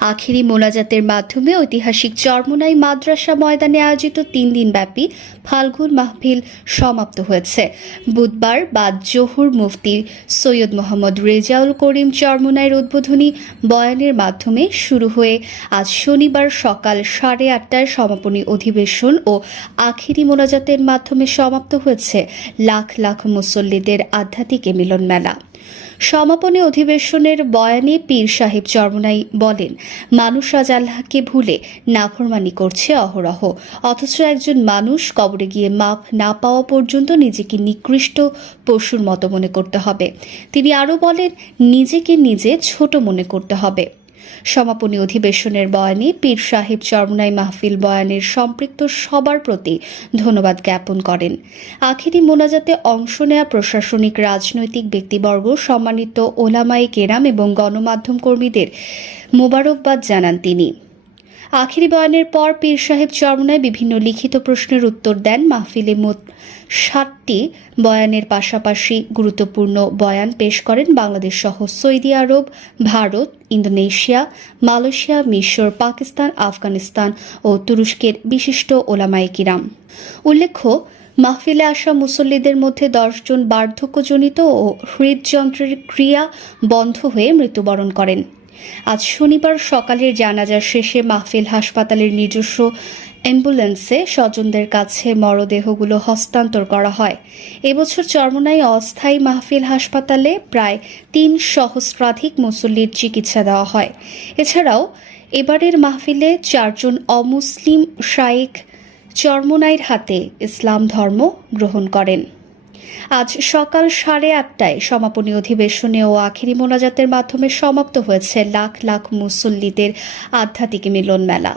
আখেরি মোনাজাতের মাধ্যমে ঐতিহাসিক চরমোনাই মাদ্রাসা ময়দানে আয়োজিত তিন দিনব্যাপী ফাল্গুন মাহফিল সমাপ্ত হয়েছে। বুধবার বাদ জহুর মুফতি সৈয়দ মোহাম্মদ রেজাউল করিম চরমোনাইয়ের উদ্বোধনী বয়ানের মাধ্যমে শুরু হয়ে আজ শনিবার সকাল সাড়ে আটটায় সমাপনী অধিবেশন ও আখেরি মোনাজাতের মাধ্যমে সমাপ্ত হয়েছে লাখ লাখ মুসল্লিদের আধ্যাত্মিক মিলন মেলা সমাপনী অধিবেশনের বয়ানে পীর সাহেব চরমনাই বলেন, মানুষ আজ আল্লাহকে ভুলে নাফরমানি করছে অহরহ। অথচ একজন মানুষ কবরে গিয়ে মাপ না পাওয়া পর্যন্ত নিজেকে নিকৃষ্ট পশুর মতো মনে করতে হবে। তিনি আরও বলেন, নিজেকে নিজে ছোট মনে করতে হবে। সমাপনী অধিবেশনের বয়ানে পীর সাহেব চরমনাই মাহফিল বয়ানের সম্পৃক্ত সবার প্রতি ধন্যবাদ জ্ঞাপন করেন। আখেরি মোনাজাতে অংশ নেয়া প্রশাসনিক রাজনৈতিক ব্যক্তিবর্গ, সম্মানিত ওলামাই কেরাম এবং গণমাধ্যম কর্মীদের মোবারকবাদ জানান তিনি। আখিরি বয়ানের পর পীর সাহেব চরমনায় বিভিন্ন লিখিত প্রশ্নের উত্তর দেন মাহফিলে মোট ষাটটি বয়ানের পাশাপাশি গুরুত্বপূর্ণ বয়ান পেশ করেন বাংলাদেশ সহ Saudi Arab, Bharat, Indonesia, Malaysia, মিশর, পাকিস্তান, আফগানিস্তান ও তুরস্কের বিশিষ্ট ওলামায়ে কিরাম। উল্লেখ্য, মাহফিলে আসা মুসল্লিদের মধ্যে দশজন বার্ধক্যজনিত ও হৃদযন্ত্রের ক্রিয়া বন্ধ হয়ে মৃত্যুবরণ করেন। আজ শনিবার সকালের জানাজা শেষে মাহফিল হাসপাতালের নিজস্ব অ্যাম্বুলেন্সে স্বজনদের কাছে মরদেহগুলো হস্তান্তর করা হয়। এবছর চরমনাই অস্থায়ী মাহফিল হাসপাতালে প্রায় তিন সহস্রাধিক মুসল্লির চিকিৎসা দেওয়া হয়। এছাড়াও এবারের মাহফিলে চারজন অমুসলিম শায়েক চরমনাইয়ের হাতে ইসলাম ধর্ম গ্রহণ করেন। আজ সকাল সাড়ে আটটায় সমাপনী অধিবেশনে ও আখেরি মোনাজাতের মাধ্যমে সমাপ্ত হয়েছে লাখ লাখ মুসল্লিদের আধ্যাত্মিক মিলন মেলা